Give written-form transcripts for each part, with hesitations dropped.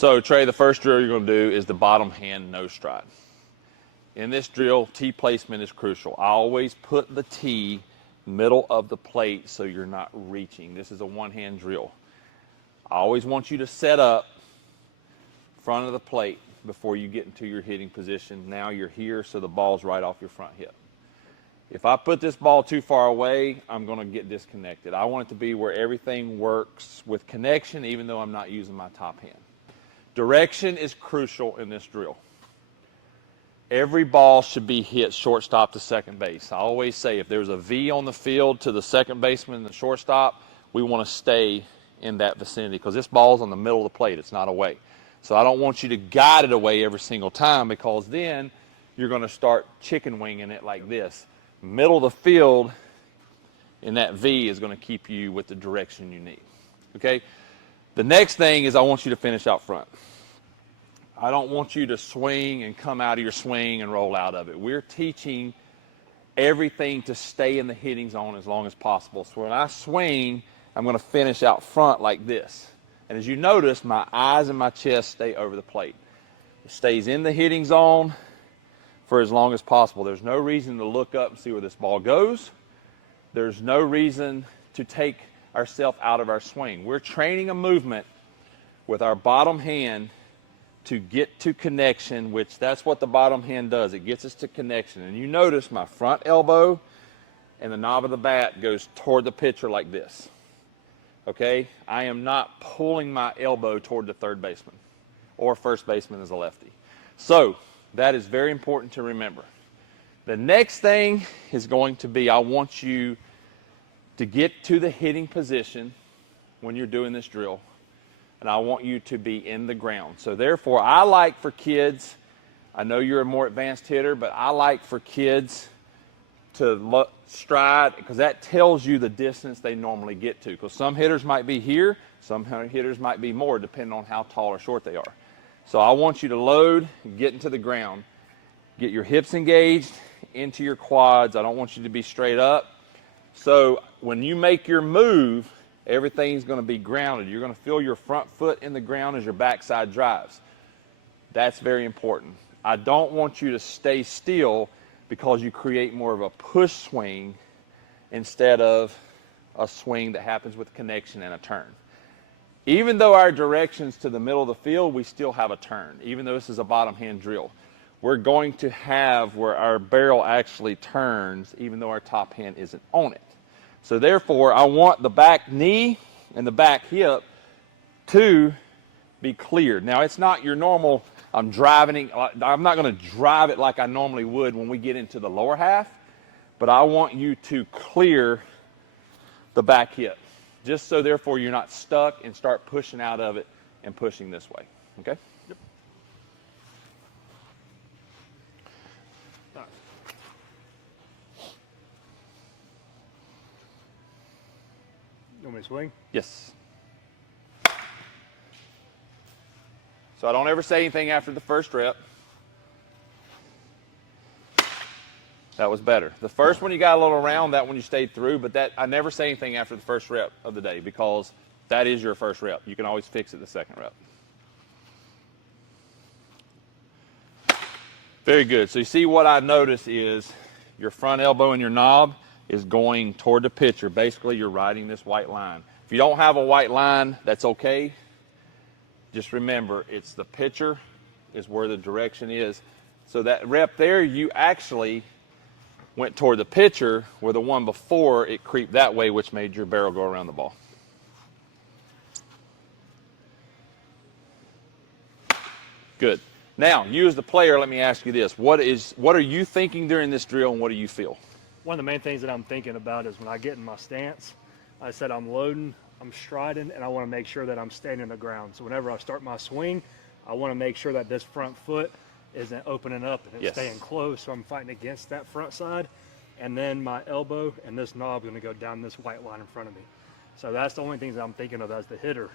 So, Trey, the first drill you're going to do is the bottom hand nose stride. In this drill, tee placement is crucial. I always put the tee middle of the plate so you're not reaching. This is a one-hand drill. I always want you to set up front of the plate before you get into your hitting position. Now you're here, so the ball's right off your front hip. If I put this ball too far away, I'm going to get disconnected. I want it to be where everything works with connection, even though I'm not using my top hand. Direction is crucial in this drill. Every ball should be hit shortstop to second base. I always say if there's a V on the field to the second baseman and the shortstop, we want to stay in that vicinity because this ball's on the middle of the plate. It's not away. So I don't want you to guide it away every single time because then you're going to start chicken winging it like this. Middle of the field in that V is going to keep you with the direction you need. Okay? The next thing is I want you to finish out front. I don't want you to swing and come out of your swing and roll out of it. We're teaching everything to stay in the hitting zone as long as possible. So when I swing, I'm going to finish out front like this. And as you notice, my eyes and my chest stay over the plate. It stays in the hitting zone for as long as possible. There's no reason to look up and see where this ball goes. There's no reason to take ourselves out of our swing. We're training a movement with our bottom hand to get to connection, which that's what the bottom hand does. It gets us to connection. And you notice my front elbow and the knob of the bat goes toward the pitcher like this. Okay? I am not pulling my elbow toward the third baseman or first baseman as a lefty. So that is very important to remember. The next thing is going to be I want you to get to the hitting position when you're doing this drill, and I want you to be in the ground. So therefore, I like for kids, I know you're a more advanced hitter, but I like for kids to stride because that tells you the distance they normally get to. Because some hitters might be here, some hitters might be more, depending on how tall or short they are. So I want you to load, get into the ground, get your hips engaged into your quads. I don't want you to be straight up. So when you make your move, everything's going to be grounded. You're going to feel your front foot in the ground as your backside drives. That's very important. I don't want you to stay still because you create more of a push swing instead of a swing that happens with connection and a turn. Even though our direction's to the middle of the field, we still have a turn. Even though this is a bottom hand drill, we're going to have where our barrel actually turns even though our top hand isn't on it. So therefore, I want the back knee and the back hip to be cleared. Now, it's not your normal, I'm not going to drive it like I normally would when we get into the lower half, but I want you to clear the back hip, just so therefore you're not stuck and start pushing out of it and pushing this way. Okay? Yep. All right. You want me to swing? Yes. So I don't ever say anything after the first rep. That was better. The first one you got a little around, that one you stayed through, but that I never say anything after the first rep of the day because that is your first rep. You can always fix it the second rep. Very good. So you see what I notice is your front elbow and your knob is going toward the pitcher. Basically, you're riding this white line. If you don't have a white line, that's okay. Just remember, it's the pitcher is where the direction is. So that rep there, you actually went toward the pitcher, where the one before it creeped that way, which made your barrel go around the ball. Good. Now, you as the player, let me ask you this. What are you thinking during this drill, and what do you feel? One of the main things that I'm thinking about is when I get in my stance, I said I'm loading, I'm striding, and I want to make sure that I'm staying in the ground. So whenever I start my swing, I want to make sure that this front foot isn't opening up and it's staying close, so I'm fighting against that front side. And then my elbow and this knob are going to go down this white line in front of me. So that's the only things that I'm thinking of as the hitter,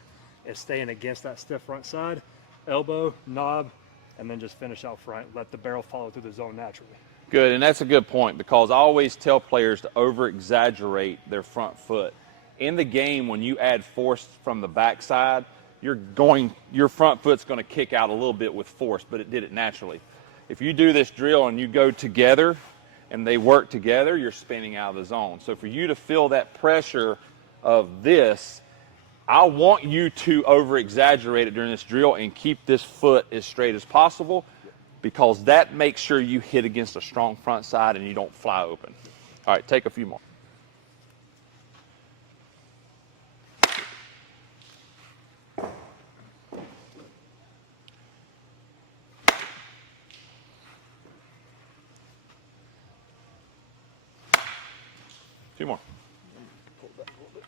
is staying against that stiff front side, elbow, knob, and then just finish out front. Let the barrel follow through the zone naturally. Good, and that's a good point because I always tell players to over-exaggerate their front foot. In the game, when you add force from the backside, your front foot's going to kick out a little bit with force, but it did it naturally. If you do this drill and you go together and they work together, you're spinning out of the zone. So for you to feel that pressure of this, I want you to over-exaggerate it during this drill and keep this foot as straight as possible, because that makes sure you hit against a strong front side and you don't fly open. All right, take a few more. Two more. Pull back a little bit.